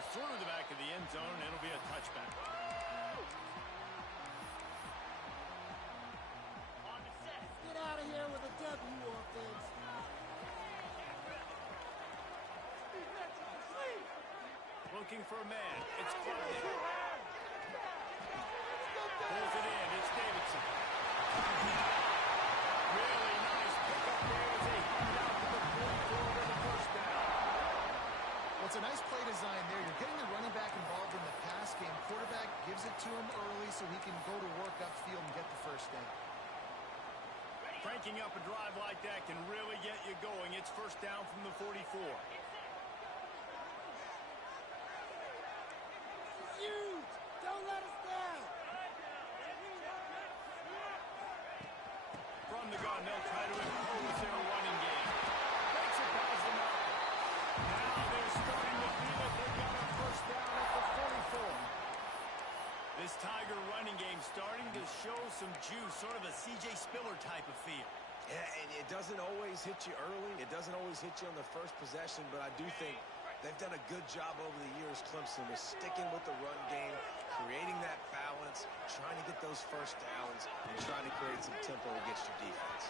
comes through the back of the end zone, and it'll be a touchback. Get out of here with a W, offense. Looking for a man. It's Clemson. Pulls it in. It's Davidson. Really nice pickup there as they head out to the 44 with the first down. Well, it's a nice play design there. You're getting the running back involved in the pass game. Quarterback gives it to him early so he can go to work upfield and get the first down. Cranking up a drive like that can really get you going. It's first down from the 44. Huge! Don't let us down! From the gun, they'll try to impose their running game. Breaks it past the marker. Now they're starting to feel it. They've got a first down at the 44. This Tiger running game starting to show some juice, sort of a C.J. Spiller type of feel. Yeah, and it doesn't always hit you early. It doesn't always hit you on the first possession, but I do think they've done a good job over the years, Clemson, with sticking with the run game, creating that balance, trying to get those first downs, and trying to create some tempo against your defense.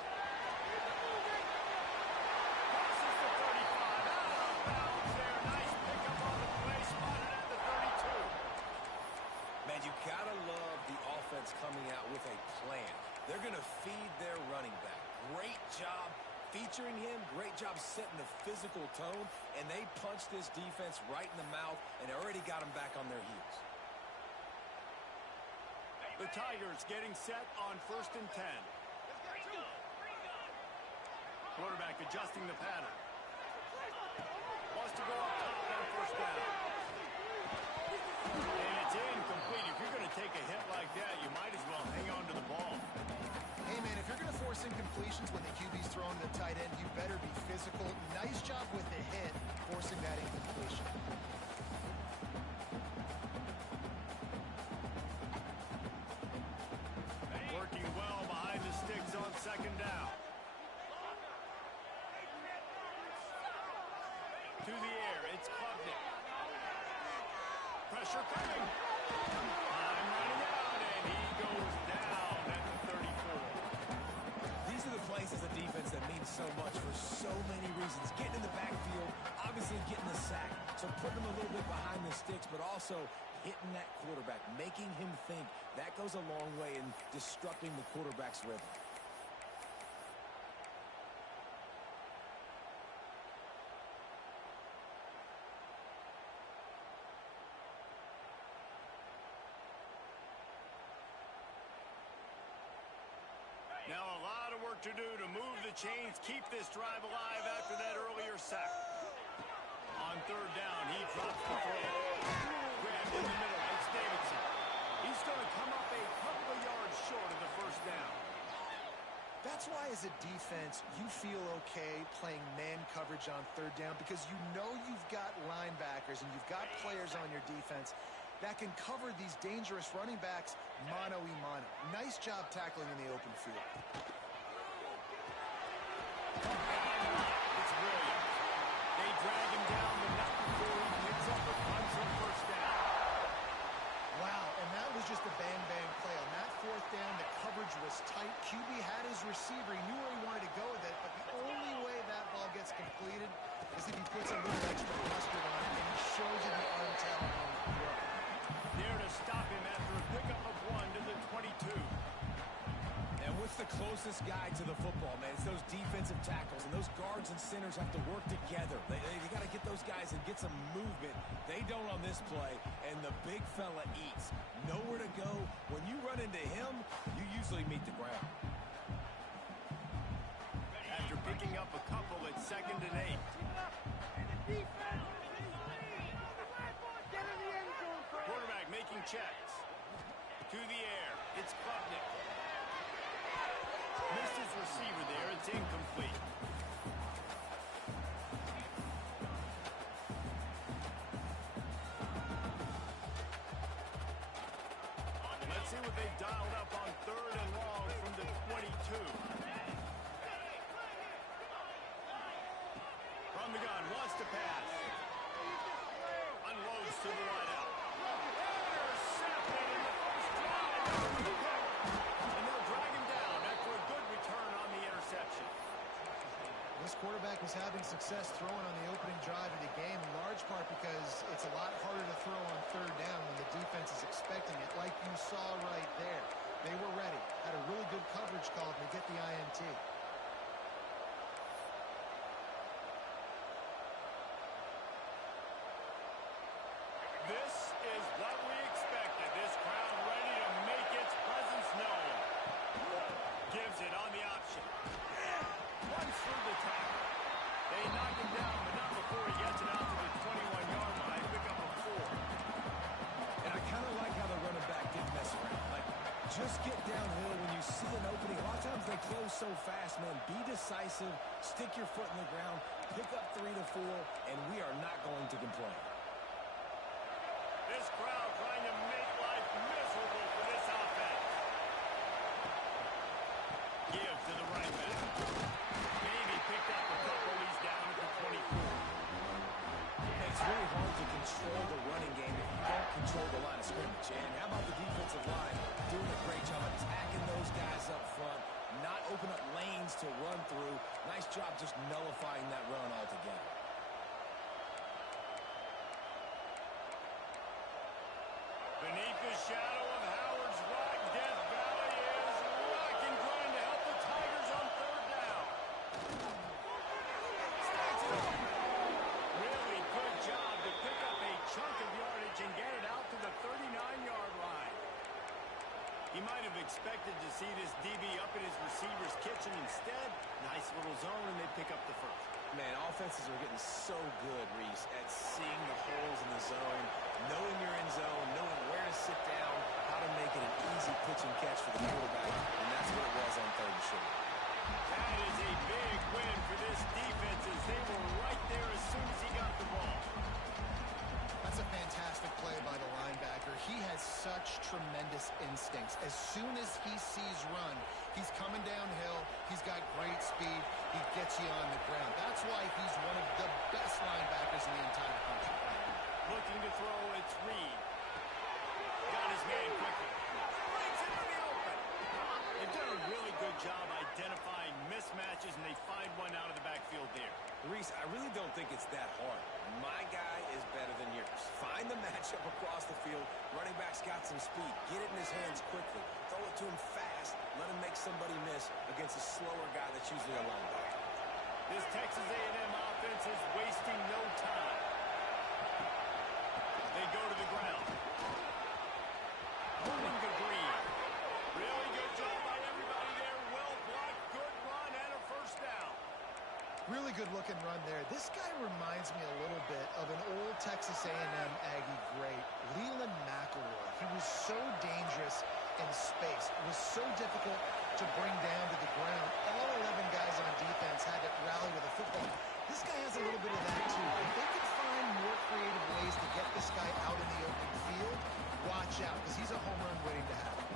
Passes the 35. Out of bounds there. Nice pickup on the play. Spotted at the 32. Man, you gotta love the offense coming out with a plan. They're going to feed their running back. Great job featuring him. Great job setting the physical tone. And they punched this defense right in the mouth and already got them back on their heels. The Tigers getting set on 1st and 10. Quarterback adjusting the pattern. Wants to go up top on first down. And it's incomplete. If you're going to take a hit like that, you might as well hang on to the ball. Hey, man, if you're going to force incompletions when the QB's thrown to the tight end, you better be physical. Nice job with the hit, forcing that incompletion. Working well behind the sticks on 2nd down. To the air, it's Klubnik. Pressure coming. Time running out, and he goes down at the 34. These are the plays as a defense that mean so much for so many reasons. Getting in the backfield, obviously getting the sack, so putting him a little bit behind the sticks, but also hitting that quarterback, making him think. That goes a long way in disrupting the quarterback's rhythm. Now a lot of work to do to move the chains, keep this drive alive after that earlier sack. On 3rd down, he drops the throw. Grabbed in the middle, it's Davidson. He's going to come up a couple of yards short of the first down. That's why, as a defense, you feel okay playing man coverage on 3rd down because you know you've got linebackers and you've got players on your defense that can cover these dangerous running backs mano-a-mano. Nice job tackling in the open field. It's brilliant. They drag him down the net before he picks up a punch on 1st down. Wow, and that was just a bang-bang play. On that 4th down, the coverage was tight. QB had his receiver. He knew where he wanted to go with it, but the only way that ball gets completed is if he puts a little extra mustard on it, and he shows you the arm talent on the throw. There to stop him after a pickup of 1 to the 22. And what's the closest guy to the football, man? It's those defensive tackles, and those guards and centers have to work together. They got to get those guys and get some movement. They don't on this play, and the big fella eats. Nowhere to go. When you run into him, you usually meet the ground. After picking up a couple at 2nd and 8. Quarterback making checks. To the air, it's Klubnik. Missed his receiver there, it's incomplete. Let's see what they've dialed up on 3rd and long from the 22. From the gun, wants to pass. Unloads to the wideout. Intercepted in the first drive. And they'll drag him down after a good return on the interception. This quarterback was having success throwing on the opening drive of the game, in large part because it's a lot harder to throw on third down when the defense is expecting it, like you saw right there. They were ready, had a really good coverage call to get the INT. This is what we expected. This crowd ready to make its presence known. Gives it on the option. Runs through the tackle. They knock him down, but not before he gets it out to the 21-yard line. Pick up a 4. And I kind of like how the running back didn't mess around. Like, just get downhill when you see an opening. A lot of times they close so fast, man. Be decisive. Stick your foot in the ground. Pick up 3 to 4, and we are not going to complain. This crowd trying to make life miserable for this offense. Give to the right back. Maybe picked up a couple. He's down at the 24. It's really hard to control the running game if you don't control the line of scrimmage. And how about the defensive line doing a great job attacking those guys up front, not open up lanes to run through. Nice job just nullifying that run altogether. Beneath the shadow of Howard's Rock, Death Valley is rocking, trying to help the Tigers on third down. Starts it off. Really good job to pick up a chunk of yardage and get it out to the 39-yard line. He might have expected to see this DB up in his receiver's kitchen. Instead, nice little zone, and they pick up the first. Man, offenses are getting so good, Reese, at seeing the holes in the zone, knowing you're in zone, knowing where to sit down, how to make it an easy pitch and catch for the quarterback, and that's what it was on third and short. That is a big win for this defense as they were right there as soon as he got the ball. That's a fantastic play by the linebacker. He has such tremendous instincts. As soon as he sees run, he's coming downhill. He's got great speed. He gets you on the ground. That's why he's one of the best linebackers in the entire country. Looking to throw, it's Reed. Got his man quickly. Brings it to the open. They've done a really good job identifying mismatches, and they find one out of the backfield there. Reese, I really don't think it's that hard. My guy is better than yours. Find the matchup across the field. Running back's got some speed. Get it in his hands quickly. Throw it to him fast. Let him make somebody miss against a slower guy that's usually a linebacker. This Texas A&M offense is wasting no time. They go to the ground. Moving to Green. Really good job by everybody there. Well blocked, good run, and a first down. Really good looking run there. This guy reminds me a little bit of an old Texas A&M Aggie great, Leland McElroy. He was so dangerous in space. It was so difficult to bring down to the ground. All 11 guys on defense had to rally to the football. This guy has a little bit of that too. If they can find more creative ways to get this guy out in the open field, watch out, because he's a home run waiting to happen.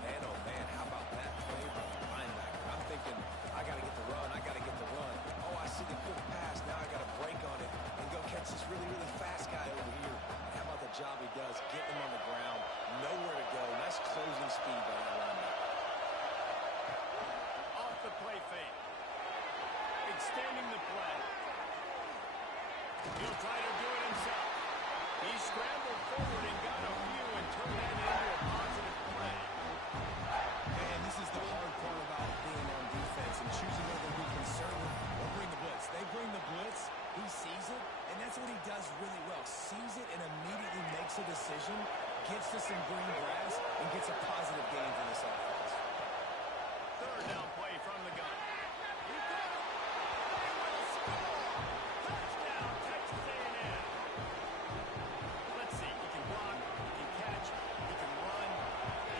Man, oh man, how about that play by the linebacker? I'm thinking, I got to get the run, I got to get the run. Oh, I see the quick pass, now I got to break on it and go catch this really, really fast guy over here. And how about the job he does, getting him on the ground, nowhere to go. Nice closing speed by that linebacker. Off the play fake. Extending the play. He'll try to do it himself. He scrambled forward and got a few and turned that into a positive play. And this is the hard part about being on defense and choosing whether to be conservative or bring the blitz. They bring the blitz, he sees it, and that's what he does really well. Sees it and immediately makes a decision, gets to some green grass, and gets a positive gain for this offense. Third down play from the gun. He got it. They will score. Touchdown, Texas A&M. Let's see. He can block, he can catch, he can run.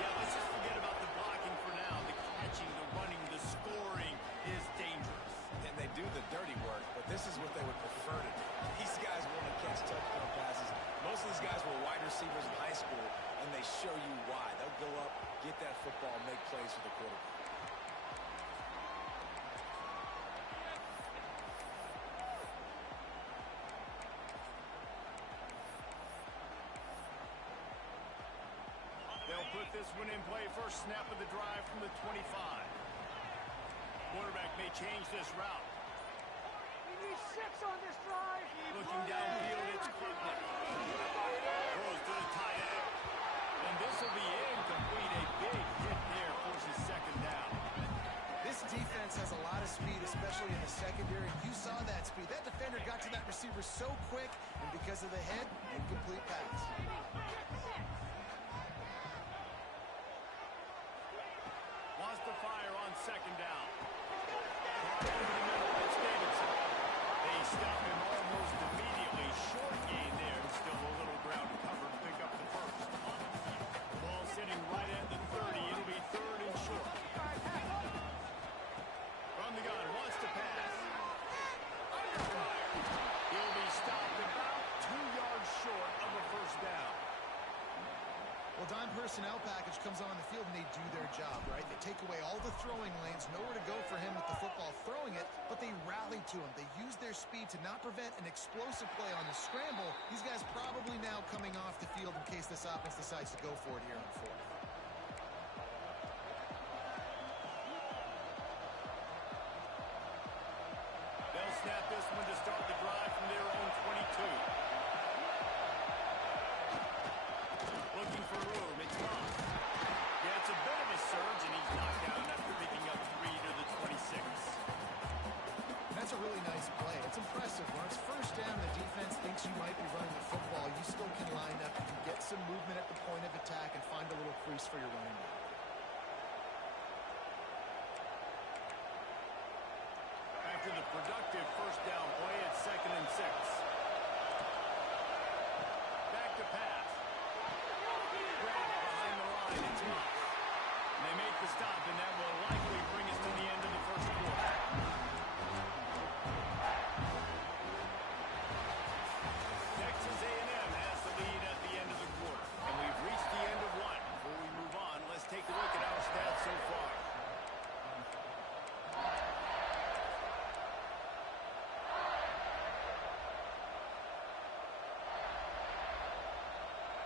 Yeah, let's just forget about the blocking for now. The catching, the running, the scoring is dangerous. And they do the dirty work, but this is what they would prefer to do. These guys want to catch touchdown passes. Most of these guys were wide receivers in high school, and they show you why. They'll go up, get that football, make plays for the quarterback. this one in play. First snap of the drive from the 25. Quarterback may change this route. We need 6 on this drive. Looking downfield, it's Quickly. Throws to the tight end. And this will be incomplete. A big hit there forces second down. This defense has a lot of speed, especially in the secondary. You saw that speed. That defender got to that receiver so quick, and because of the hit, incomplete pass. Wants to fire on second down. Over the middle, it's Davidson. They stop him almost immediately. Short gain there, and still a little ground to cover to pick up the first. Ball sitting right at the 30. It'll be third and short. From the gun, wants to pass. Under fire. He'll be stopped about 2 yards short of a first down. Well, dime personnel package comes on the field and they do their job, right? They take away all the throwing lanes, nowhere to go for him with the football throwing it, but they rally to him. They use their speed to not prevent an explosive play on the scramble. These guys probably now coming off the field in case this offense decides to go for it here on fourth. They'll snap this one to start the drive from their own 22. Looking for room, it's Moss. Yeah, it's a bit of a surge, and he's knocked down after picking up 3 to the 26. That's a really nice play. It's impressive. When it's first down, the defense thinks you might be running the football. You still can line up. You can get some movement at the point of attack and find a little crease for your running back. After the productive first down play, it's 2nd and 6. Back to pass. Behind the line, it's Moss. They make the stop, and that will likely bring us to the end of the first quarter. Texas A&M has the lead at the end of the quarter, and we've reached the end of one. Before we move on, let's take a look at our stats so far.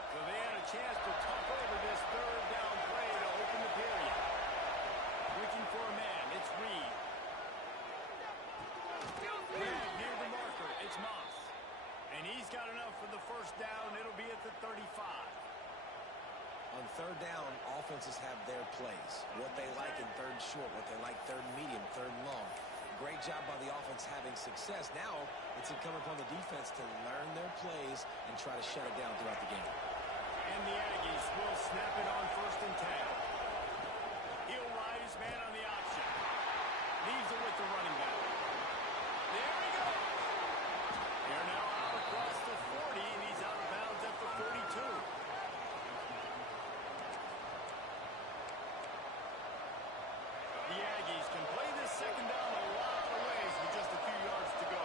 So they had a chance to talk over this third down play to open the period. Looking for a man, it's Reed. Reed near the marker, it's Moss. And he's got enough for the first down. It'll be at the 35. On third down, offenses have their plays. What they like in third and short, what they like third and medium, third and long. Great job by the offense having success. Now it's incumbent upon the defense to learn their plays and try to shut it down throughout the game. And the Aggies will snap it on 1st and 10. He'll ride his man on the option. Leaves it with the running back. There we go. They're now out across the 40, and he's out of bounds at the 42. The Aggies can play this second down a lot of ways with just a few yards to go.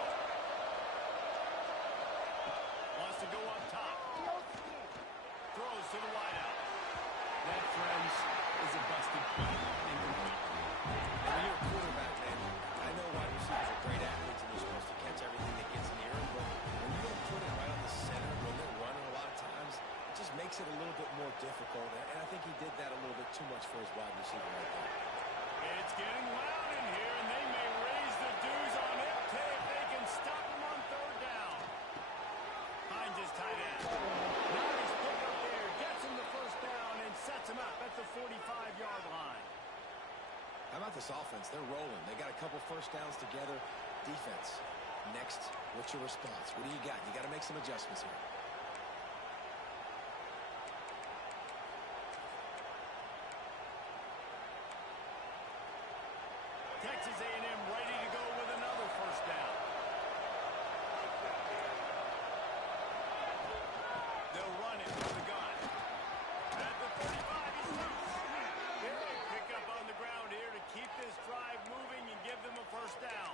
Wants to go up top. Throws to the wideout. That, friends, is a busted play. Incomplete. When you're a quarterback, man, I know wide receivers are great athletes and they're supposed to catch everything that gets near them, but when you don't put it right on the center, when they're running a lot of times, it just makes it a little bit more difficult. And I think he did that a little bit too much for his wide receiver right there. It's getting loud in here, and they may raise the dues on it if they can stop him on third down. Hines is tight end. Nice pick up there, gets him the first down, and sets him up at the 45-yard line. How about this offense? They're rolling. They got a couple first downs together. Defense. Next, what's your response? What do you got? You got to make some adjustments here. Texas A&M ready to go with another first down. They'll run it from the gun. At the 35, he's loose. Big pickup on the ground here to keep this drive moving and give them a first down.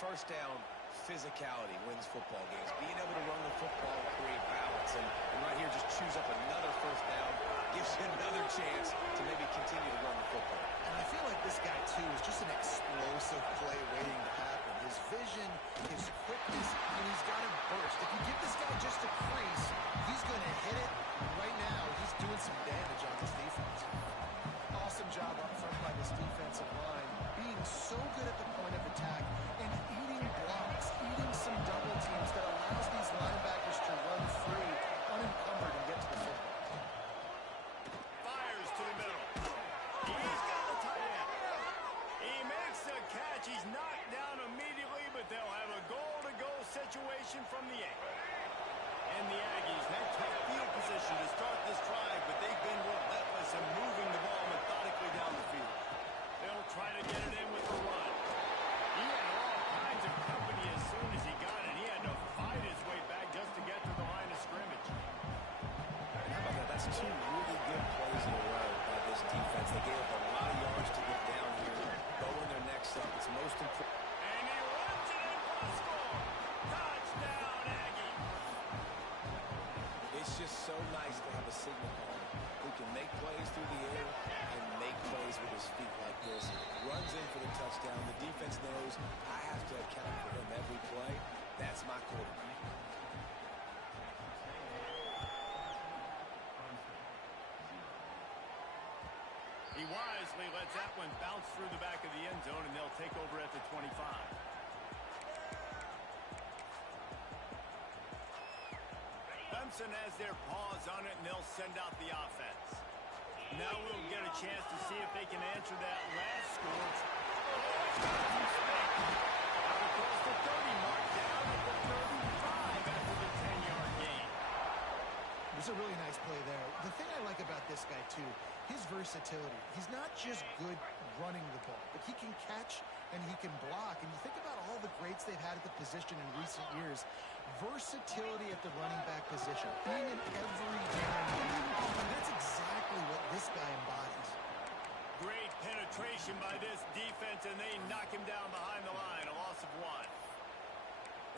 First down, physicality wins football games. Being able to run the football, create balance, and right here just choose up another first down, gives you another chance to maybe continue to run the football. And I feel like this guy, too, is just an explosive play waiting to happen. His vision, his quickness, and he's got a burst. If you give this guy just a crease, he's going to hit it. And right now, he's doing some damage on this defense. formation from the 8. And the Aggies had tough field position to start this drive, but they've been relentless in moving the ball methodically down the field. They'll try to get it in with a run. He had all kinds of company as soon as he got it. He had to fight his way back just to get to the line of scrimmage. And how about that? That's two really good plays in a row by this defense. They gave up a lot of yards to get down here, throwing their necks up. It's most important. And he runs it in for a score. Touchdown, Aggie. It's just so nice to have a signal caller who can make plays through the air and make plays with his feet like this. Runs in for the touchdown. The defense knows I have to account for him every play. That's my quarterback. He wisely lets that one bounce through the back of the end zone, and they'll take over at the 25. Clemson has their paws on it, and they'll send out the offense. Now we'll get a chance to see if they can answer that last score. Out across the 30 mark, down at the 35 after the 10-yard gain. It was a really nice play there. The thing I like about this guy, too, his versatility. He's not just good running the ball, but he can catch and he can block. And you think about all the greats they've had at the position in recent years. Versatility at the running back position, being in every down. And that's exactly what this guy embodies. Great penetration by this defense, and they knock him down behind the line. A loss of 1.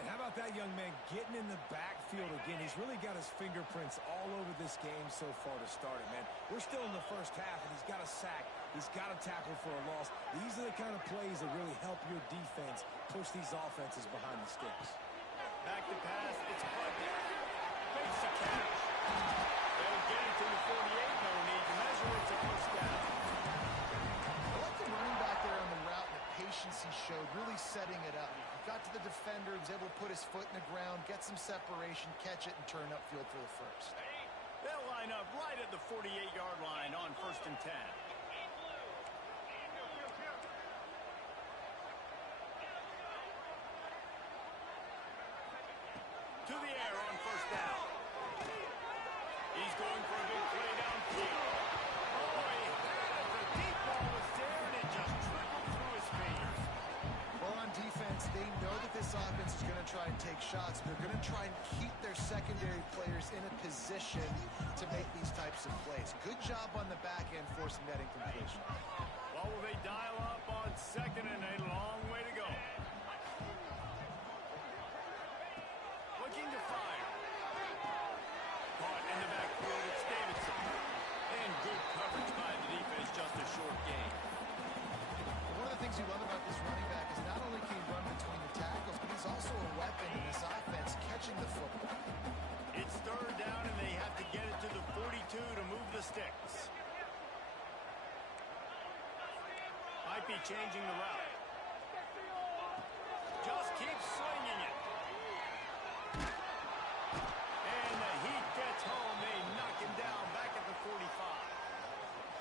And how about that young man getting in the backfield again? He's really got his fingerprints all over this game so far to start it, man. We're still in the first half, and he's got a sack. He's got a tackle for a loss. These are the kind of plays that really help your defense push these offenses behind the sticks. Back to pass. It's caught there. Fakes the catch. They'll get it to the 48. No need to measure. It's a first down. I like the running back there on the route and the patience he showed, really setting it up. Got to the defender, was able to put his foot in the ground, get some separation, catch it, and turn upfield for the first. They'll line up right at the 48-yard line on 1st and 10. To the air on 1st down. He's going for a big play downfield. Oh, he had it. The deep ball was there, and it just trickled through his fingers. Well, on defense, they know that this offense is going to try and take shots. They're going to try and keep their secondary players in a position to make these types of plays. Good job on the back end forcing that incompletion. Well, will they dial up on 2nd and a long way to go? Looking to fire. Caught in the backfield, it's Davidson. And good coverage by the defense, just a short gain. One of the things you love about this running back is not only can he run between the tackles, but he's also a weapon in this offense, catching the football. It's 3rd down, and they have to get it to the 42 to move the sticks. Might be changing the route. Just keeps slinging it. And the heat gets home. They knock him down back at the 45.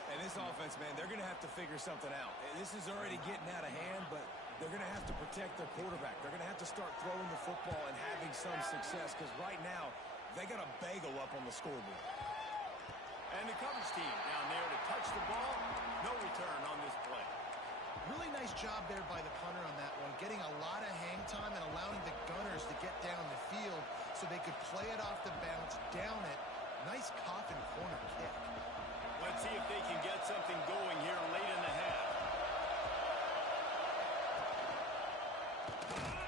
And this offense, man, they're going to have to figure something out. This is already getting out of hand, but they're going to have to protect their quarterback. They're going to have to start throwing the football and having some success, because right now they got a bagel up on the scoreboard. And the coverage team down there to touch the ball. No return on this play. Really nice job there by the punter on that one, getting a lot of hang time and allowing the Gunners to get down the field so they could play it off the bounce, down it. Nice coffin corner kick. Let's see if they can get something going here late in the half.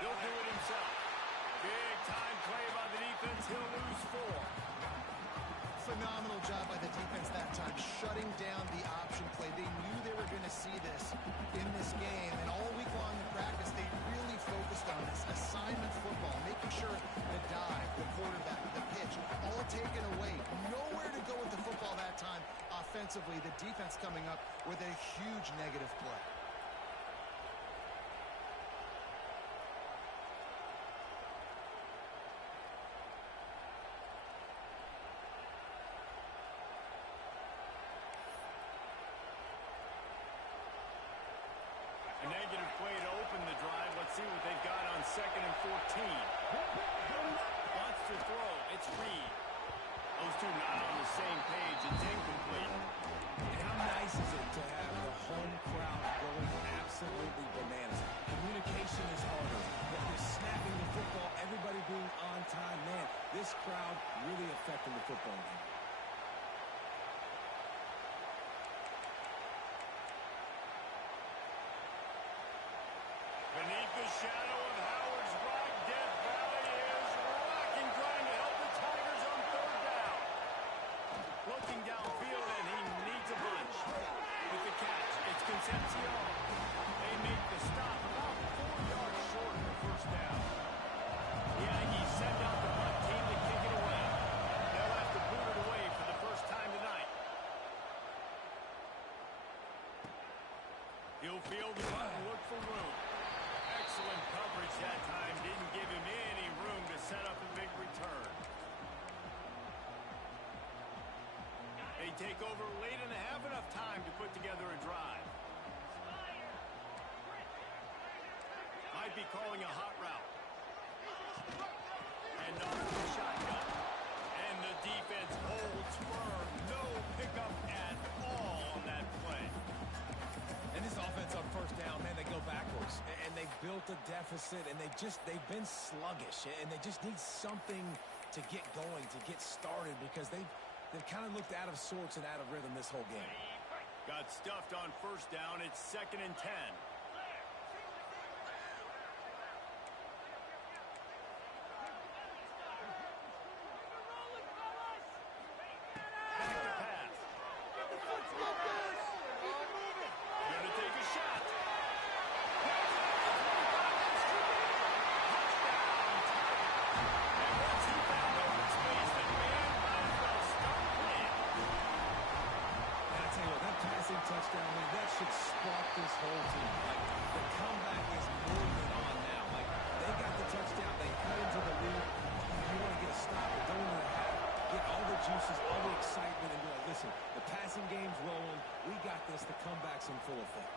He'll do it himself. Big time play by the defense. He'll lose 4. Phenomenal job by the defense that time, shutting down the option play. They knew they were going to see this in this game, and all week long in practice, they really focused on this assignment football, making sure the dive, the quarterback, the pitch, all taken away. Nowhere to go with the football that time. Offensively, the defense coming up with a huge negative play. A negative play to open the drive. Let's see what they've got on 2nd and 14. to throw. It's Reed. Those two not on the same page. It's incomplete. And how nice is it to have the home crowd going absolutely bananas? Communication is harder. They're snapping the football, everybody being on time. Man, this crowd really affecting the football game. Beneath the shadow of Howard's rock, Death Valley is rocking, trying to help the Tigers on third down. Looking downfield, and he needs a bunch. With the catch, it's Concepcion. They make the stop about 4 yards short of the first down. The Aggies send out the punt team to kick it away. They'll have to boot it away for the first time tonight. He'll field the punt and look for room. Excellent coverage that time. Didn't give him any room to set up a big return. They take over late and have enough time to put together a drive. Might be calling a hot route. And off to the shotgun. And the defense holds firm. No pickup at all on that play. And this offense on first down, man, they go backwards. And they built a deficit, and they've been sluggish. And they just need something to get going, to get started, because they've kind of looked out of sorts and out of rhythm this whole game. Got stuffed on first down. It's 2nd and 10. Back to pass. Gonna take a shot. And once he found open space, the man might as well start playing. And I tell you what, that passing touchdown, man, that should spark this whole team. Like, the comeback is more than on now. Like, they got the touchdown. They cut into the lead. You want to get a stop, but don't even have get all the juices, all the excitement, and be like, listen, the passing game's rolling. We got this. The comeback's in full effect.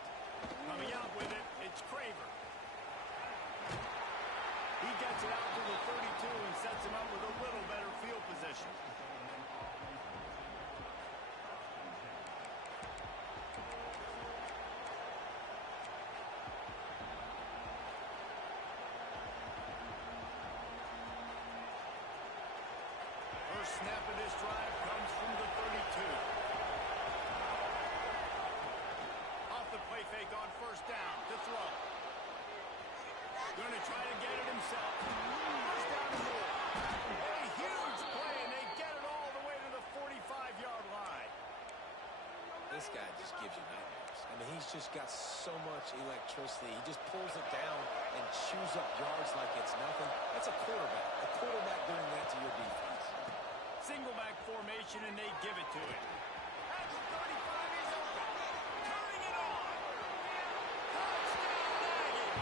Coming out with it, it's Craver. He gets it out to the 32 and sets him up with a little better field position. First snap of this drive comes from the 32. Off the play fake on first down to throw. Going to try to get it himself. First down and more. A huge play, and they get it all the way to the 45-yard line. This guy just gives you nightmares. I mean, he's just got so much electricity. He just pulls it down and chews up yards like it's nothing. That's a quarterback. A quarterback doing that to your defense. Single back formation, and they give it to him. At the 35, he's open. Turning it on. Touchdown, Aggie.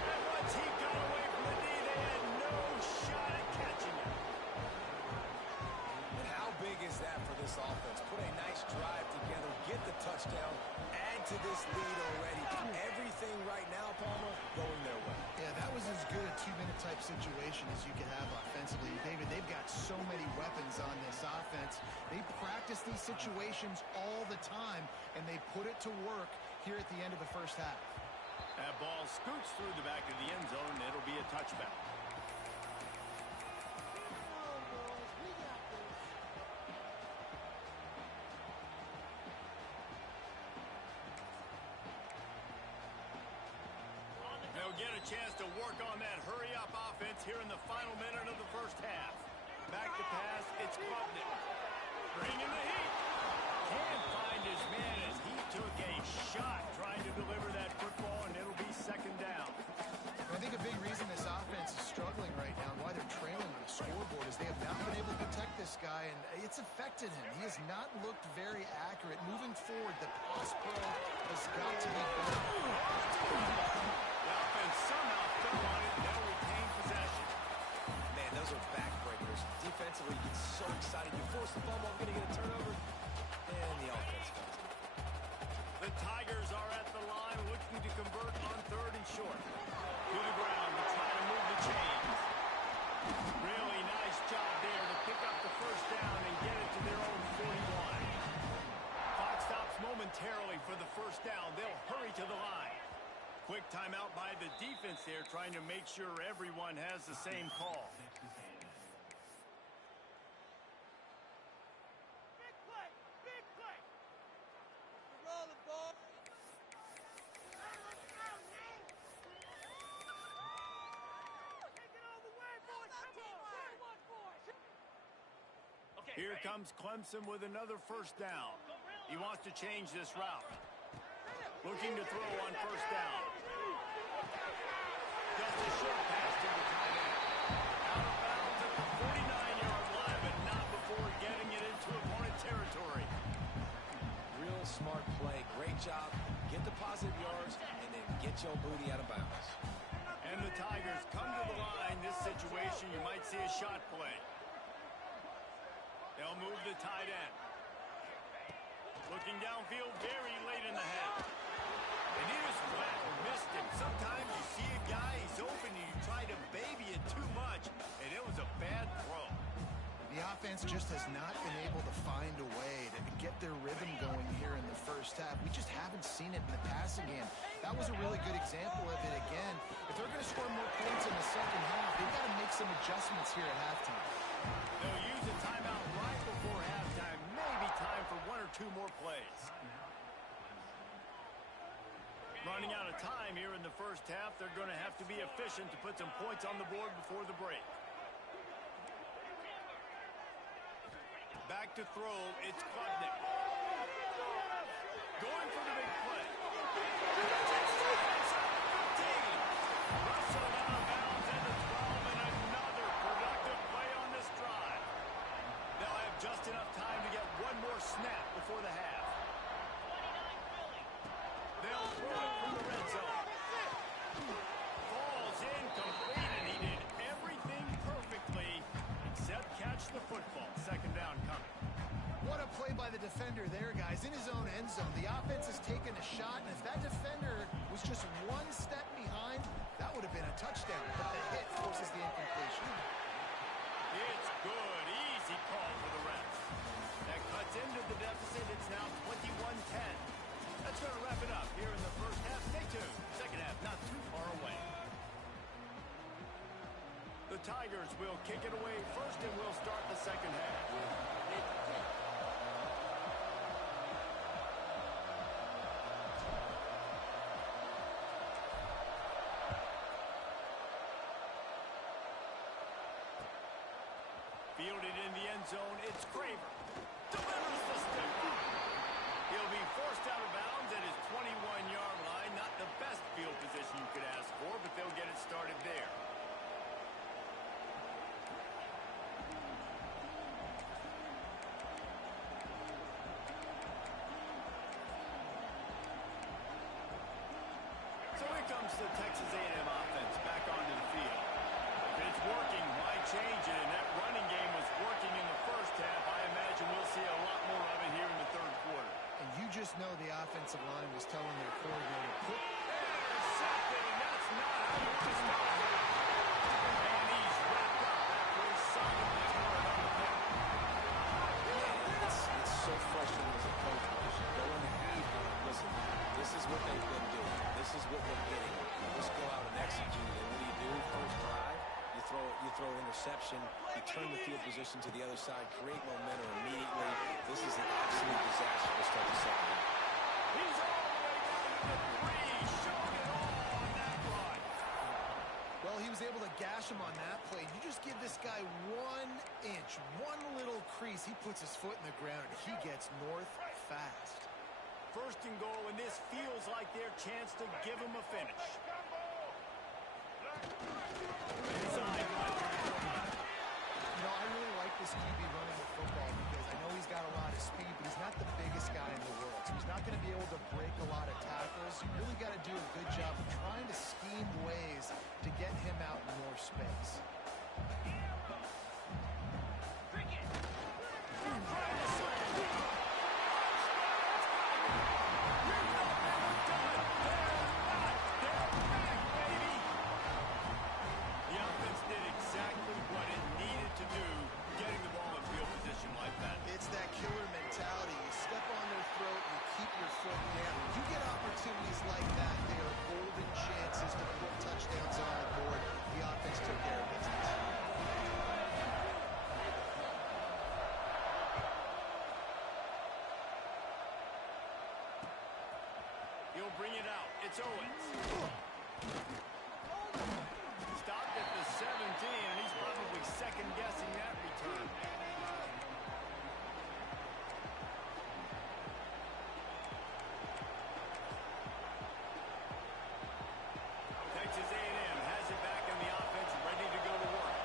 And once he got away from the knee, they had no shot at catching him. And how big is that for this offense? Put a nice drive together, get the touchdown, add to this lead already. Everything right now, Palmer, going their way. Yeah, that was as good a 2-minute type situation as you could have offensively. David, they've got so many weapons on this offense. They practice these situations all the time, and they put it to work here at the end of the first half. That ball scoots through the back of the end zone, and it'll be a touchback. They'll get a chance to work on that hurry-up offense here in the final minute of the first half. Back to pass, it's Klubnik. Bringing the heat. Can't find his man as he took a shot trying to deliver that football, and it'll be 2nd down. I think a big reason this offense is struggling right now and why they're trailing on the scoreboard is they have not been able to protect this guy, and it's affected him. He has not looked very accurate. Moving forward, the pass pro has got to be better. The offense somehow fell on it, and they'll retain possession. Man, those are backbreakers. Defensively, you get so excited. You force the fumble, I'm going to get a turnover, and the offense comes in. The Tigers are at the line looking to convert on 3rd and short. To the ground to try to move the chains. Really nice job the defense there, trying to make sure everyone has the same call. Big play! Big play! You're rolling, boy! Take it all the way, boys! Come on! What, boys? Here comes Clemson with another first down. He wants to change this route. Looking to throw on first down. Just a short pass to the tight end. Out of bounds at the 49-yard line, but not before getting it into opponent territory. Real smart play. Great job. Get the positive yards, and then get your booty out of bounds. And the Tigers come to the line. This situation, you might see a shot play. They'll move the tight end. Looking downfield very late in the half. And he just flat missed him. Sometimes you see a guy, he's open, and you try to baby it too much, and it was a bad throw. The offense just has not been able to find a way to get their rhythm going here in the first half. We just haven't seen it in the passing game. That was a really good example of it again. If they're going to score more points in the second half, they've got to make some adjustments here at halftime. They'll use a timeout right before halftime. Maybe time for one or two more plays. Running out of time here in the first half. They're going to have to be efficient to put some points on the board before the break. Back to throw, it's Klubnik. Going for the big play. Russell out of bounds into 12, and another productive play on this drive. They'll have just enough time to get one more snap before the half. They'll throw it from the red zone. Falls incomplete, and he did everything perfectly except catch the football. Second down coming. What a play by the defender there, guys. In his own end zone, the offense has taken a shot, and if that defender was just one step behind, that would have been a touchdown. But the hit forces the incompletion. It's good. Easy call for the refs. That cuts into the deficit. It's now 21-10. That's going to wrap it up here in the first half. Stay tuned. Second half not too far away. The Tigers will kick it away first, and we'll start the second half. Fielded in the end zone, it's Craver. Delivers the stick line. He'll be forced out of bounds at his 21-yard line. Not the best field position you could ask for, but they'll get it started there. So here comes the Texas A&M offense back onto the field. If it's working, why change it? And that running game was working in the first half. I imagine we'll see a lot more of it here in the third quarter. And you just know the offensive line was telling their coordinator, put Intercepted, and that's not how you want to stop it. And he's wrapped up after a solid return on the pick. It's so frustrating as a coach because you go in the half and listen, this is what they've been doing. This is what we're getting. Let's go out and execute. And what do? First drive, you throw an interception, you turn the field position to the other side, create momentum immediately. This is an absolute disaster to start the second half. He's all the way down to the 3, showing it all on that run. Well, he was able to gash him on that play. You just give this guy 1 inch, one little crease. He puts his foot in the ground, and he gets north fast. First and goal, and this feels like their chance to give him a finish. Inside. You know, I really like this QB running the football because I know he's got a lot of speed, but he's not the biggest guy in the world. So he's not going to be able to break a lot of tackles. You really got to do a good job of trying to scheme ways to get him out in more space. Like that, they are golden chances to put bring it out. It's Owens. Stopped at the 17, and he's probably second-guessing that return. Texas A&M has it back in the offense, ready to go to work.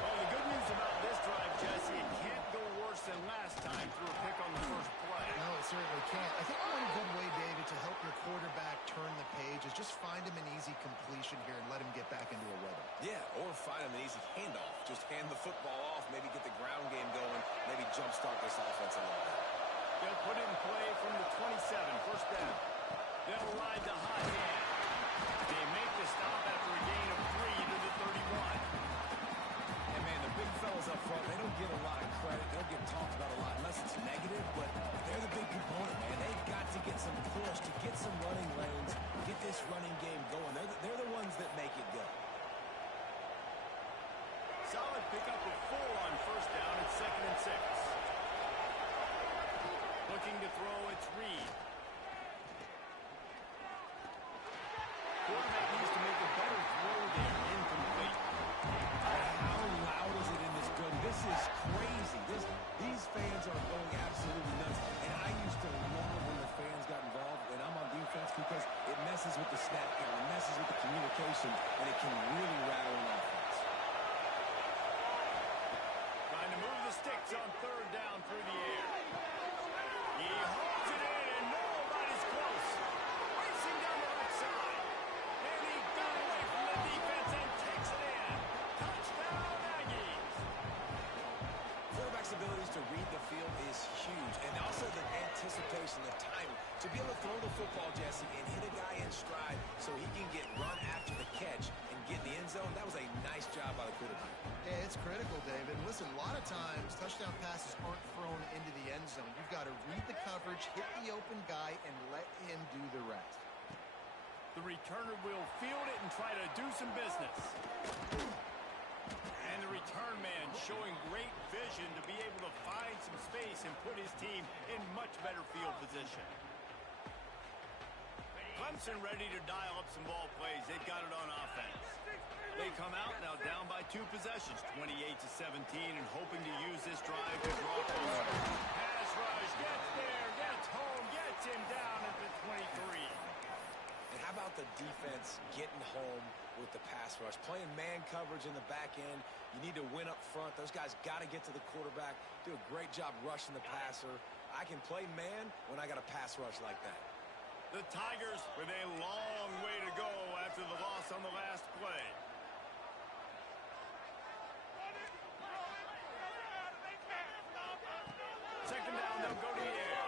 Well, the good news about this drive, Jesse, it can't go worse than last time through a pick on the first play. No, it certainly can't. I think one good way, David, to help your quarterback turn the page is just find him an easy completion here and let him get back into a rhythm. Yeah, or find him an easy handoff. Just hand the football off, maybe get the ground game going, maybe jumpstart this offense a little bit. They'll put it in play from the 27, first down. They'll ride the hot hand. They make the stop after a gain of 3 to the 31. And, man, the big fellas up front, they don't get a lot of credit. They don't get talked about a lot unless it's negative, but they're the big component, man. They've got to get some push, to get some running lanes, get this running game going. They're the ones that make it go. Solid pickup of 4 on first down. It's 2nd and 6. Looking to throw, it's Reed. Quarterback needs to make a better throw there. Incomplete. How loud is it in this building? This is crazy. These fans are going absolutely nuts. And I used to love when the fans got involved when I'm on defense because it messes with the snap count, it messes with the communication, and it can really rattle an offense. Trying to move the sticks on 3rd down through the air. He holds it in, and nobody's close. Racing down the left side. And he got away from the defense and takes it in. Touchdown, Aggies. Quarterback's abilities to read the field is huge. And also the anticipation, the time to be able to throw the football, Jesse, and hit a guy in stride so he can get run after the catch and get in the end zone. That was a nice job by the quarterback. Yeah, it's critical, David. Listen, a lot of times touchdown passes aren't thrown into the end zone. You've got to read the coverage, hit the open guy, and let him do the rest. The returner will field it and try to do some business. And the return man showing great vision to be able to find some space and put his team in much better field position. Clemson ready to dial up some ball plays. They've got it on offense. They come out now down by 2 possessions, 28-17, and hoping to use this drive to draw closer. Pass rush, gets there, gets home, gets him down at the 23. And how about the defense getting home with the pass rush? Playing man coverage in the back end. You need to win up front. Those guys got to get to the quarterback, do a great job rushing the passer. I can play man when I got a pass rush like that. The Tigers with a long way to go after the loss on the last play. Second down, they'll go to the air.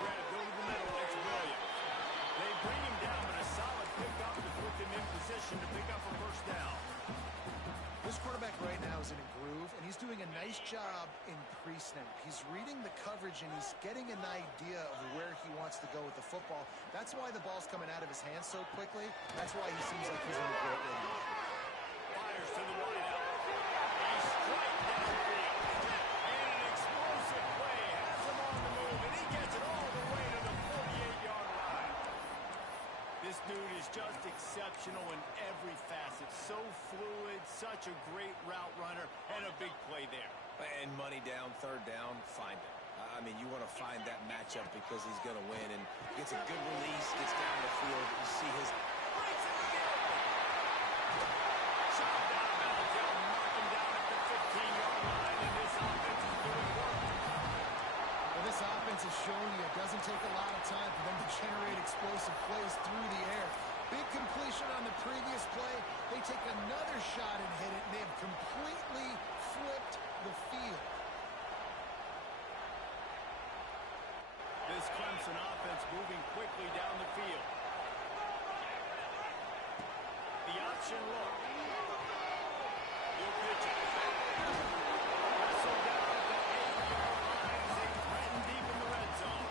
Grab, go to the middle, it's Williams. They bring him down, but a solid pickup to put them in position to pick up a first down. This quarterback right now is in a groove, and he's doing a nice job in pre-snap. He's reading the coverage, and he's getting an idea of where he wants to go with the football. That's why the ball's coming out of his hands so quickly. That's why he seems like he's in a great rhythm. Fires to the wideout. He's straight downfield. And an explosive play has him on the move, and he gets it all the way to the 48-yard line. This dude is just exceptional in every facet. So fluid, such a great route runner, and a big play there. And money down, 3rd down, find him. I mean, you want to find that matchup because he's going to win and gets a good release, gets down the field. You see his... Breaks it again! Shot down, bounds. They'll knock him down at the 15-yard line, and this offense is doing work. Well, this offense is showing you it doesn't take a lot of time for them to generate explosive plays through the air. Big completion on the previous play. They take another shot and hit it, and they have completely flipped the field. This Clemson offense moving quickly down the field. The option look. He'll pitch it. Wrestled down at the 8-yard line as they threaten deep in the red zone.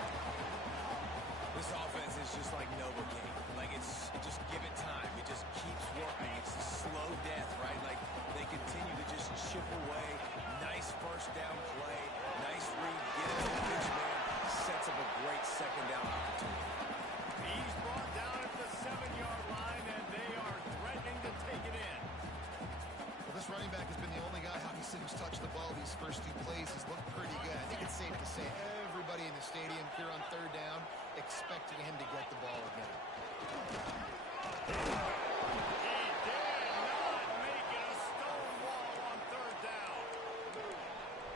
This offense is just like Novocaine. Like, just give it time. It just keeps working. It's a slow death, right? Like, they continue to just chip away. Nice first down play. Nice read. Get it to the pitch man. Sets up a great second down opportunity. these first few plays, he's looked pretty good. I think it's safe to say everybody in the stadium here on third down expecting him to get the ball again. He did not make it a stone wall on third down.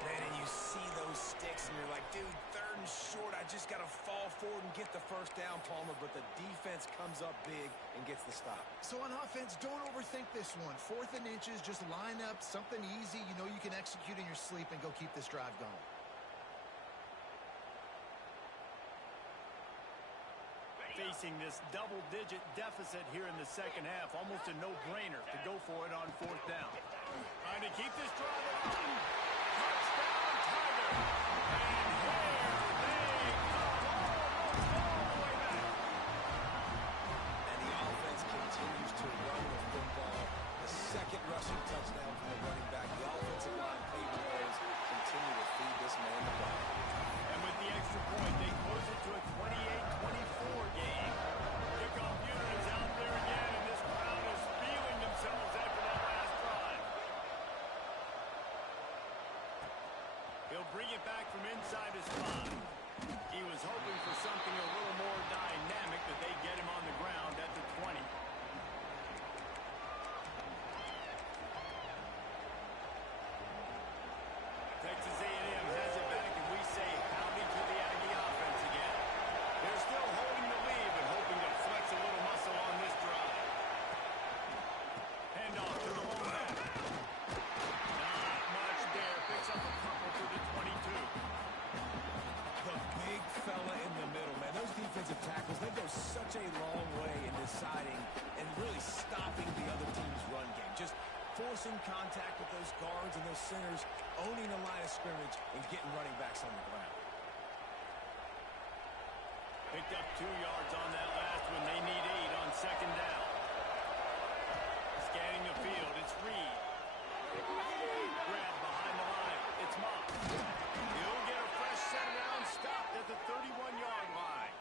Man, and you see those sticks, and you're like, dude, third and short. I just got to fall forward and get the first down, Palmer, but the defense comes up big and gets the stop. So on offense, don't overthink this one. 4th and inches, just line up something easy you know you can execute in your sleep and go keep this drive going. Facing this double-digit deficit here in the second half, almost a no-brainer to go for it on 4th down. Trying to keep this drive alive. Touchdown, Tiger. And here they come almost all the way back. And the offense continues to run the football. The second rushing touchdown from the running back. The offensive line paving ways continue to feed this man the ball. And with the extra point, they close it to a 28-24 game. Kickoff unit is out there again, and this crowd is feeling themselves after that last drive. He'll bring it back from inside his 5. He was hoping for something a little more dynamic, but they get him on the ground at the 20. Texas A&M has it back, and we say howdy to the Aggie offense again. They're still holding the lead, but hoping to flex a little muscle on this drive. Handoff to the lone back. Not much there. Picks up a couple to the 22. The big fella in the middle, man. Those defensive tackles, they go such a long way in deciding and really stopping the other team's run game. Just forcing contact with those guards and those centers, owning the line of scrimmage, and getting running backs on the ground. Picked up 2 yards on that last one. They need 8 on 2nd down. Scanning the field, it's Reed. Grab behind the line. It's Mock. He'll get a fresh set down, stopped at the 31-yard line.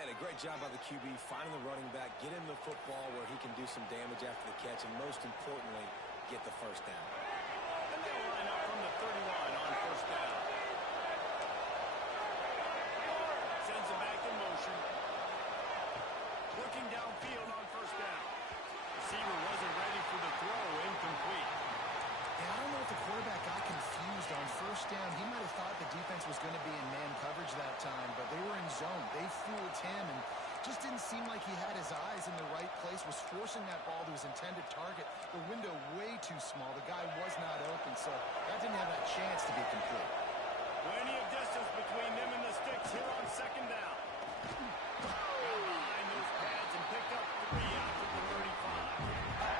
And a great job by the QB finding the running back, get him the football where he can do some damage after the catch, and most importantly, get the first down. And they'll line up from the 31 on 1st down. Sends it back in motion. Looking downfield on 1st down. Receiver wasn't ready for the throw, incomplete. Yeah, I don't know if the quarterback got confused on 1st down. He might have thought the defense was going to be in man coverage that time, but they were in zone. They fooled him and just didn't seem like he had his eyes in the right place, was forcing that ball to his intended target. The window way too small. The guy was not open, so that didn't have that chance to be complete. Plenty of distance between them and the sticks here on 2nd down. Got behind those pads and picked up 3 out to the 35.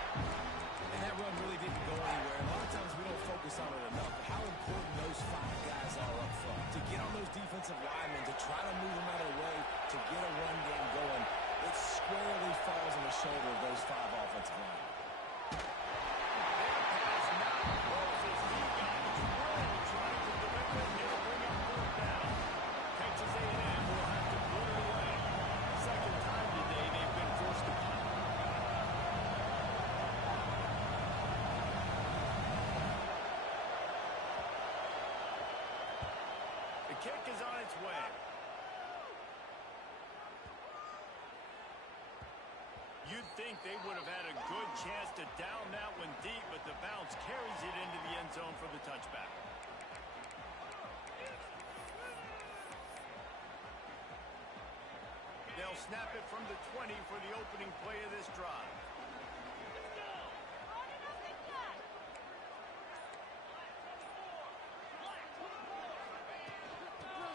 And that run really didn't go anywhere. A lot of times we don't focus on it enough, but how important those 5 guys are up front. To get on those defensive linemen, to try to move them out of the way, to get a run game going, it squarely falls on the shoulder of those 5 offensive linemen. Their pass not close as he got drilled trying to deliver it. They'll bring up 4th down. Texas A&M will have to put it away. Second time today they've been forced to punt. The kick is on its way. You'd think they would have had a good chance to down that one deep, but the bounce carries it into the end zone for the touchback. They'll snap it from the 20 for the opening play of this drive.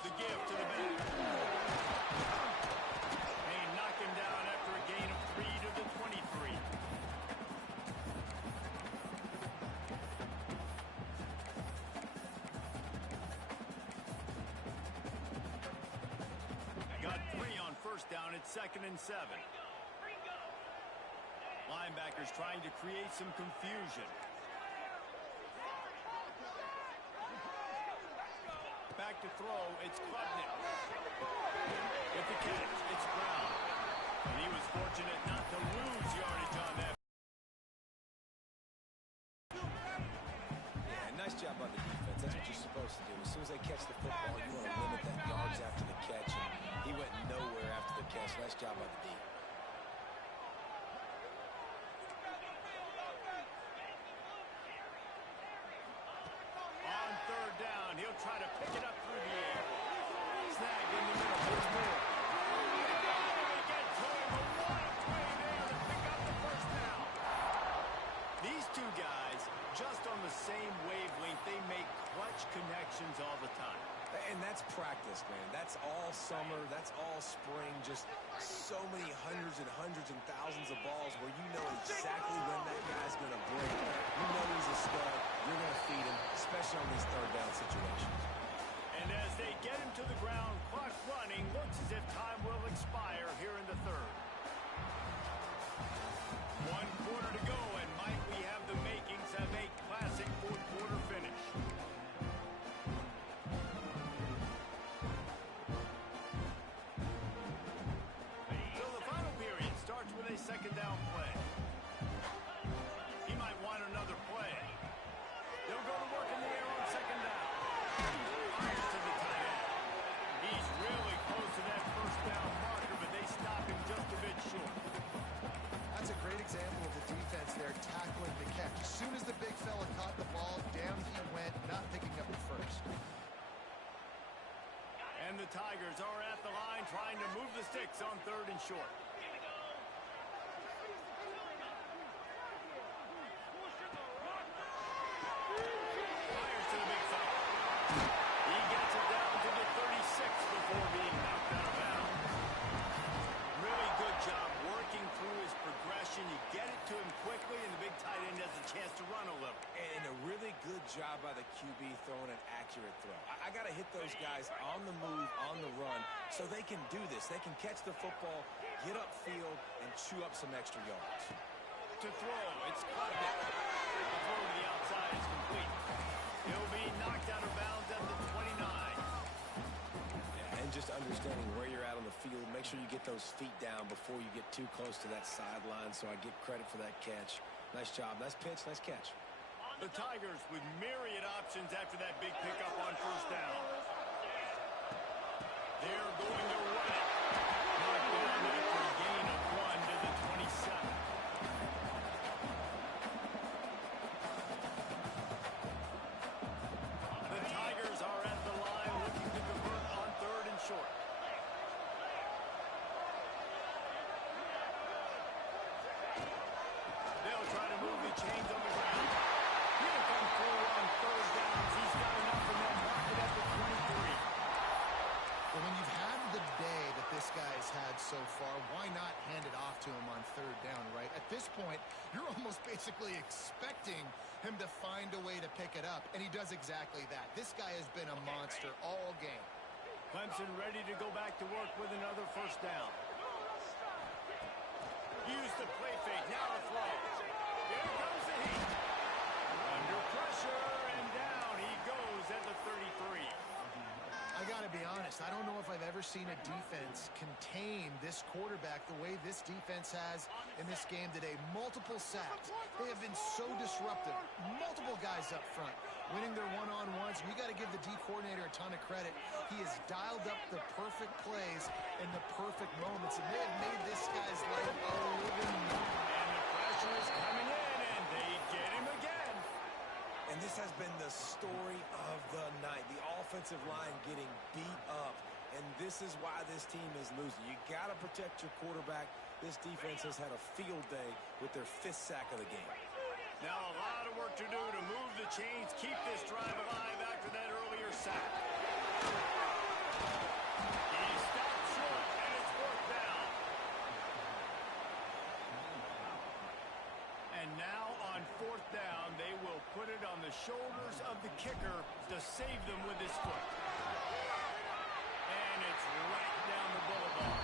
The give to the back. They knock him down after a gain of 3 to the 23. Got 3 on 1st down at 2nd and 7. Linebackers trying to create some confusion. Back to throw, it's Klubnik. With the catch, it's Brown. And he was fortunate not to lose yardage on that. Yeah, nice job by catch the football, you want to limit that yards after the catch, and he went nowhere after the catch. Nice job by the D. On third down, he'll try to pick it up through the air. Snagged in the middle. There's more. They get to him, but what a play there to pick up the first down. These two guys, just on the same wavelength, they make clutch connections all the time. And that's practice, man. That's all summer. That's all spring. Just so many hundreds and thousands of balls where you know exactly when that guy's going to break. You know he's a stud. You're going to feed him, especially on these third down situations. And as they get him to the ground, clock running, looks as if time will expire here in the third. 1 quarter to go, and might we have the makings of a classic fourth quarter finish. So the final period starts with a second down play. He might want another play. They'll go to work in the air on second down. Fires to the tight end. He's really close to that first down marker, but they stop him just a bit short. That's a great example of the defense there tackling the catch. As soon as the big fella caught the ball, down he went, not picking up the first. And the Tigers are at the line trying to move the sticks on third and short. Fires to the big fella. He gets it down to the 36 before being knocked out of bounds. Really good job working through his progression. You get it to him quickly, and the big tight end has a chance to run a little. And a really good job by the QB throwing an accurate throw. I got to hit those guys on the move, on the run, so they can do this. They can catch the football, get upfield, and chew up some extra yards. To throw, it's caught it. The throw to the outside is complete. He'll be knocked out of bounds at the 29. Yeah, and just understanding where you're at on the field, make sure you get those feet down before you get too close to that sideline, so I get credit for that catch. Nice job. Nice pitch. Nice catch. The Tigers with myriad options after that big pickup on first down. They're going to run it. Knocked down after a gain of 1 to the 27. The Tigers are at the line looking to convert on third and short. They'll try to move the chains on the ground. He'll come through on third downs. He's got enough in that market at the 23. But when you've had the day that this guy's had so far, why not hand it off to him on third down, right? At this point, you're almost basically expecting him to find a way to pick it up, and he does exactly that. This guy has been a monster all game. Clemson ready to go back to work with another first down. Use the play fake. Now a throw. Here comes the heat. Under pressure, and down he goes at the 33. I got to be honest, I don't know if I've ever seen a defense contain this quarterback the way this defense has in this game today. Multiple sacks. They have been so disruptive. Multiple guys up front winning their one-on-ones. You got to give the D coordinator a ton of credit. He has dialed up the perfect plays in the perfect moments, and they have made this guy's life a living room. And the pressure is coming in, and they get him again. And this has been the story of the night. The offensive line getting beat up. And this is why this team is losing. You got to protect your quarterback. This defense has had a field day with their 5th sack of the game. Now a lot of work to do to move the chains, keep this drive alive after that earlier sack. He stopped short, and it's fourth down. And now on fourth down, they will put it on the shoulders of the kicker to save them with his foot. And it's right down the boulevard.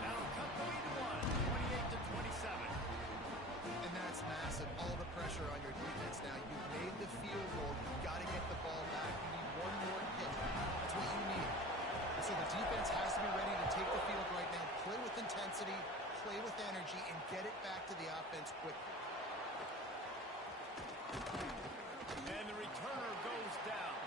That'll cut the lead to 1, 28 to 27. And that's massive. All the pressure on your defense now. You've made the field goal. You've got to get the ball back. You need one more kick. That's what you need. And so the defense has to be ready to take the field right now, play with intensity, play with energy, and get it back to the offense quickly. And the returner goes down.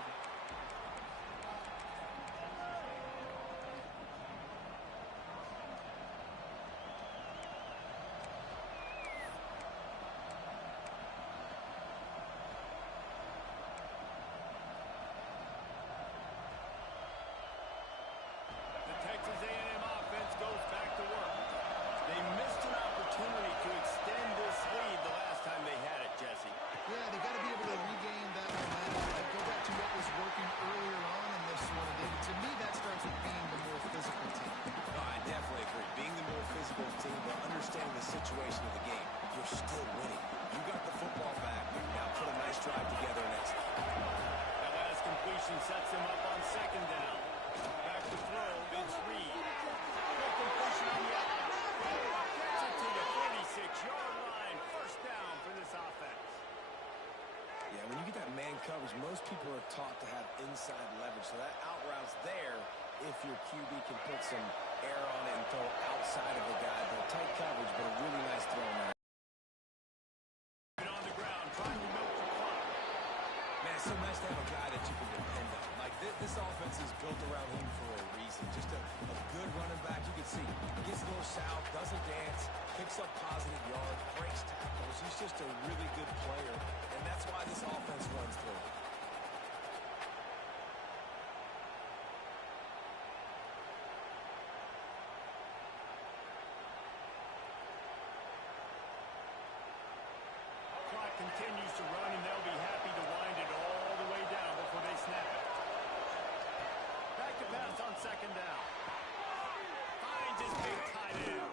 most people are taught to have inside leverage, so that out route's there if your QB can put some air on it and throw outside of the guy. But tight coverage, but a really nice throw in there. On the ground, trying to milk the clock. Man, it's so nice to have a guy that you can depend on. Like, this offense is built around him for a reason. Just a good running back. You can see, gets north south, doesn't dance, picks up positive yards, breaks tackles. He's just a really good player, and that's why this offense runs through him. Continues to run, and they'll be happy to wind it all the way down before they snap it. Back to pass on second down. Finds his big tight end.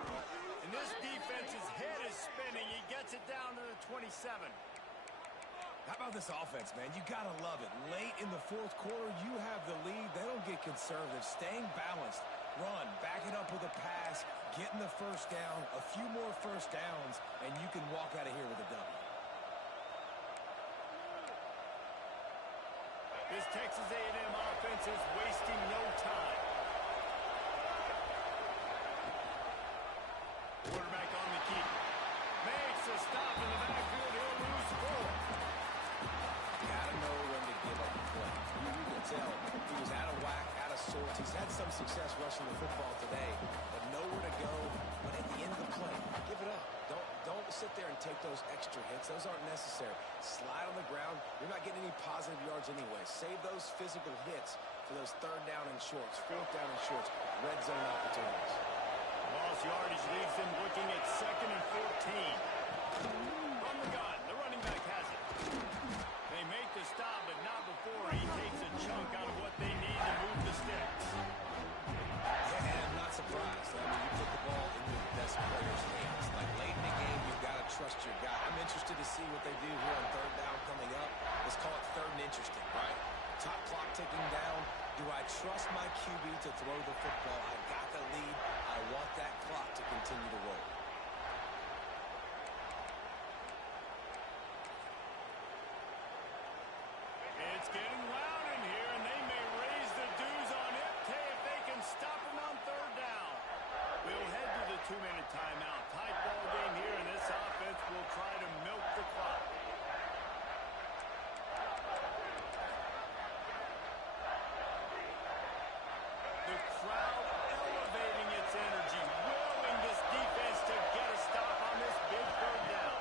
And this defense's head is spinning. He gets it down to the 27. How about this offense, man? You got to love it. Late in the fourth quarter, you have the lead. They don't get conservative. Staying balanced. Run, back it up with a pass, getting the first down, a few more first downs, and you can walk out of here with a W. This Texas A&M offense is wasting no time. Quarterback on the keeper. Makes a stop in the backfield. He'll lose 4. Gotta know when to give up the play. You can tell he was out of whack, out of sorts. He's had some success rushing the football today, but nowhere to go. But at the end of the play, give it up. Don't sit there and take those extra hits. Those aren't necessary. Slide on the ground. You're not getting any positive yards anyway. Save those physical hits for those third down and shorts, fourth down and shorts, red zone opportunities. Lost yardage leaves them looking at 2nd and 14. From the gun, the running back has it. They make the stop, but not before he takes a chunk out of what they need to move the sticks. Yeah, I'm not surprised. I mean, you put the ball in the best player's hands. Like, late in the game, you've got to trust your guy. I'm interested to see what they do here on third down coming up. Let's call it third and interesting, right? Top clock ticking down. Do I trust my QB to throw the football? I got the lead. I want that clock to continue to roll. It's getting loud in here, and they may raise the dues on MK if they can stop him on third down. We'll head to the 2-minute timeout. Tight ball game here, and this offense will try to milk the clock. The crowd elevating its energy, willing this defense to get a stop on this big third down.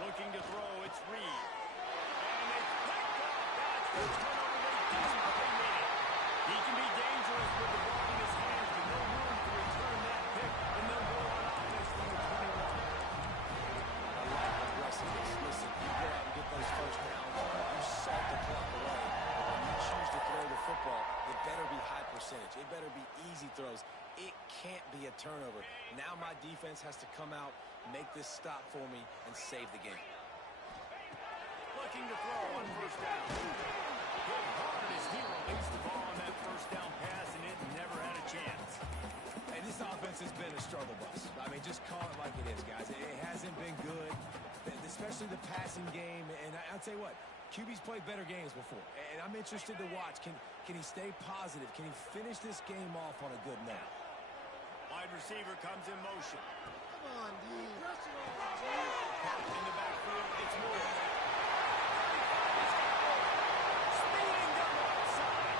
Looking to throw, it's Reed. And it's picked up. That's the turnover they desperately needed. He can be dangerous with the ball in his hands, but no room to return that pick, and they'll go on offense from the 21. I like aggressiveness. Listen, you go out and get those first downs. You salt the clock away. When you choose to throw the football, it better be high percentage. It better be easy throws. It can't be a turnover. Now my defense has to come out, make this stop for me, and save the game. Looking to throw on first down. Hit hard as he released the ball on that first down pass, and it never had a chance. Hey, this offense has been a struggle bus. I mean, just call it like it is, guys. It hasn't been good, especially the passing game. And I'll tell you what, QB's played better games before, and I'm interested to watch. Can he stay positive? Can he finish this game off on a good note? Wide receiver comes in motion. Come on, D. In the backfield, it's Moore. Speeding down the outside.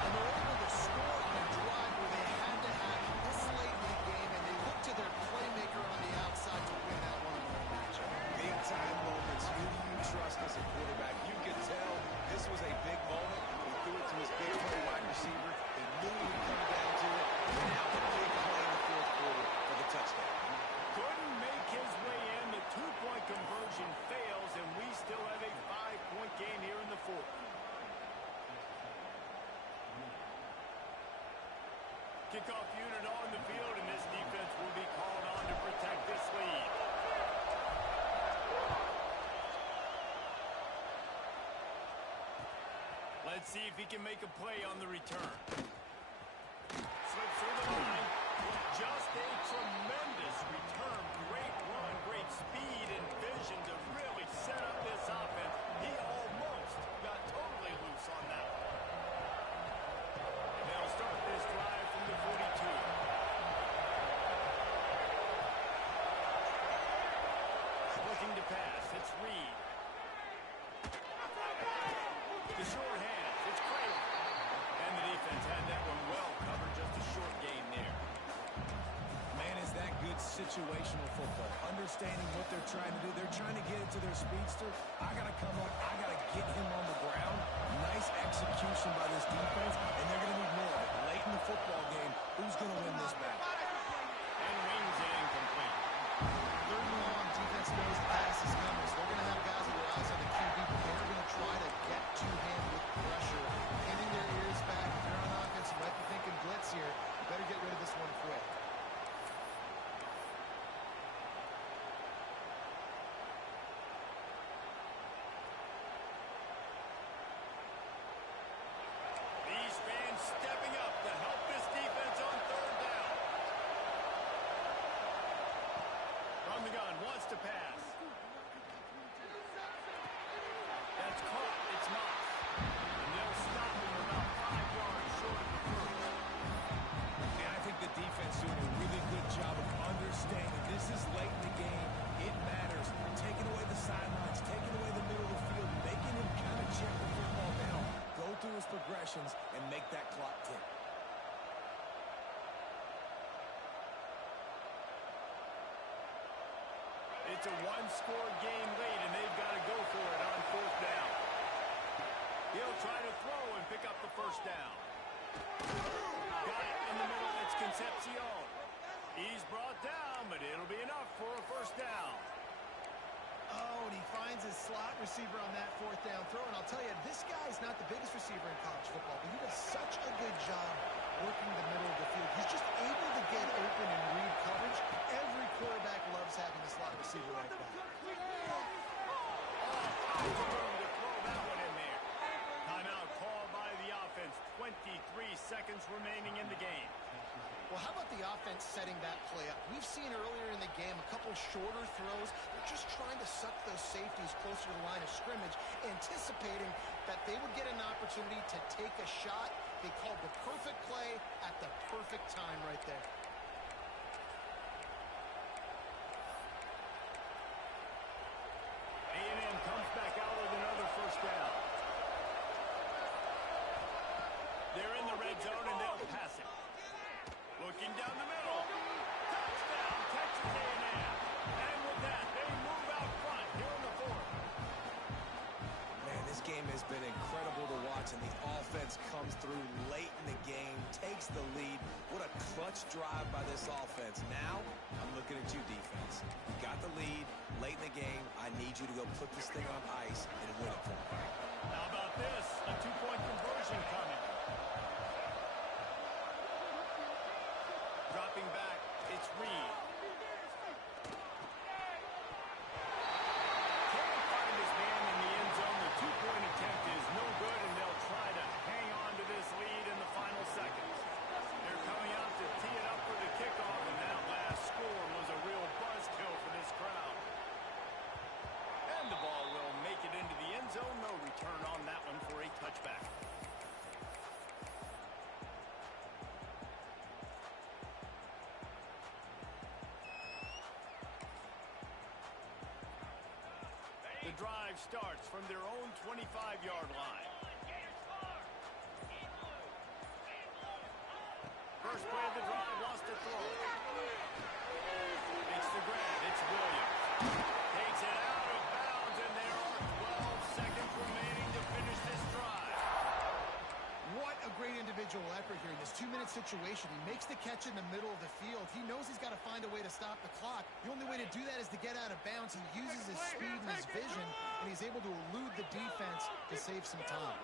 And they're able to score on a drive where they had to have it this late in the game, and they look to their playmaker on the outside to win that one-on-one matchup. Big-time moments. Who do you trust as a quarterback? You could tell this was a big moment. He threw it to his big play wide receiver. He knew he would come down to it. And now the big play in the fourth quarter for the touchdown. Couldn't make his way in. The two-point conversion fails, and we still have a 5-point game here in the fourth. Kickoff unit on the field, and this defense will be called on to protect this lead. Let's see if he can make a play on the return. Slips closer to the line. Just a tremendous return. Great run, great speed and vision to really set up this offense. He almost got totally loose on that one. They'll start this drive from the 42. Looking to pass. It's Reed. The short hands. It's Craven. And the defense had that one well covered. Just a short gain there. Man, is that good situational football. Understanding what they're trying to do. They're trying to get it to their speedster. I got to come up. I got to get him on the ground. Nice execution by this defense, and they're going to need more of it. Late in the football game, who's going to win this back? And wings it incomplete. Third and long, defense knows the pass is coming, so they're going to have guys with their eyes on the QB, but they're going to try to get to him with pressure, pinning their ears back. If you're on offense, you might be thinking blitz here. You better get rid of this one quick. These fans stepping up to help this defense on third down. From the gun, wants to pass. That's caught. It's Moss. And they'll stop him about 5 yards short of the first. And I think the defense doing a really good job of understanding this is late in the game. It matters. Taking away the sidelines, taking away the middle of the field, making him kind of check the football down, go through his progressions, and make that clock tick. It's a one-score game late, and they've got to go for it on fourth down. He'll try to throw and pick up the first down. Got it in the middle. It's Concepcion. He's brought down, but it'll be enough for a first down. Oh, and he finds his slot receiver on that fourth down throw. And I'll tell you, this guy's not the biggest receiver in college football, but he does such a good job working the middle of the field. He's just able to get open and read coverage. Every quarterback loves having a slot receiver like that. To throw that one in there. Timeout called by the offense. 23 seconds remaining in the game. Well, how about the offense setting that play up? We've seen earlier in the game a couple shorter throws. They're just trying to suck those safeties closer to the line of scrimmage, anticipating that they would get an opportunity to take a shot. They called the perfect play at the perfect time right there. A&M comes back out with another first down. They're in the red zone, and they'll pass it. Looking down the middle. Touchdown, Texas A&M. And with that, they move out front here in the fourth. Man, this game has been incredible to watch, and the offense comes through late in the game, takes the lead. What a clutch drive by this offense. Now, I'm looking at you, defense. You got the lead late in the game. I need you to go put this thing on ice and win it for me. How about this? A two-point conversion coming. Dropping back, it's Reed. Can't find his man in the end zone. The two-point attempt is no good, and they'll try to hang on to this lead in the final seconds. They're coming out to tee it up for the kickoff, and that last score was a real buzzkill for this crowd. And the ball will make it into the end zone. No return on that one for a touchback. The drive starts from their own 25-yard line. First play of the drive, lost to throw. It's the grab. It's Williams. Takes it out of bounds, and there are 12 seconds remaining to finish this drive. What a great individual effort here in this 2-minute situation. He makes the catch in the middle of the field. He knows he's got to find a way to stop the clock. The only way to do that is to get out of bounds. He uses his speed and his vision, and he's able to elude the defense to save some time.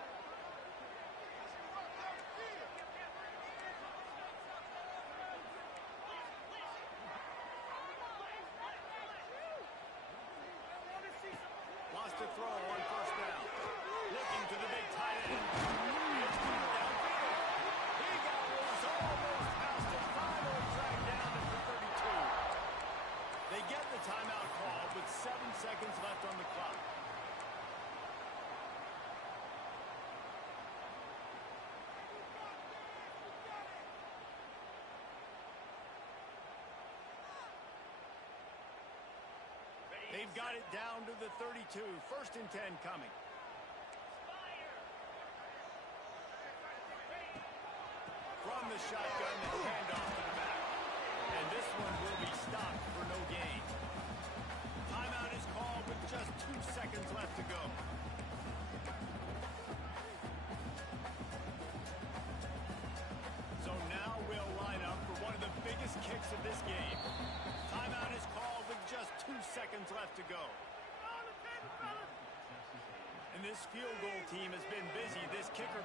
Lost to throw on first down. Looking to the big tight end. It's downfield. He got loose, almost passed they've got it down to the 32. 1st and 10 coming. From the shotgun, the handoff to the back. And this one will be stopped for no gain. Timeout is called with just 2 seconds left to go. So now we'll line up for one of the biggest kicks of this game. Timeout is called with just 2 seconds left to go. And this field goal team has been busy. This kicker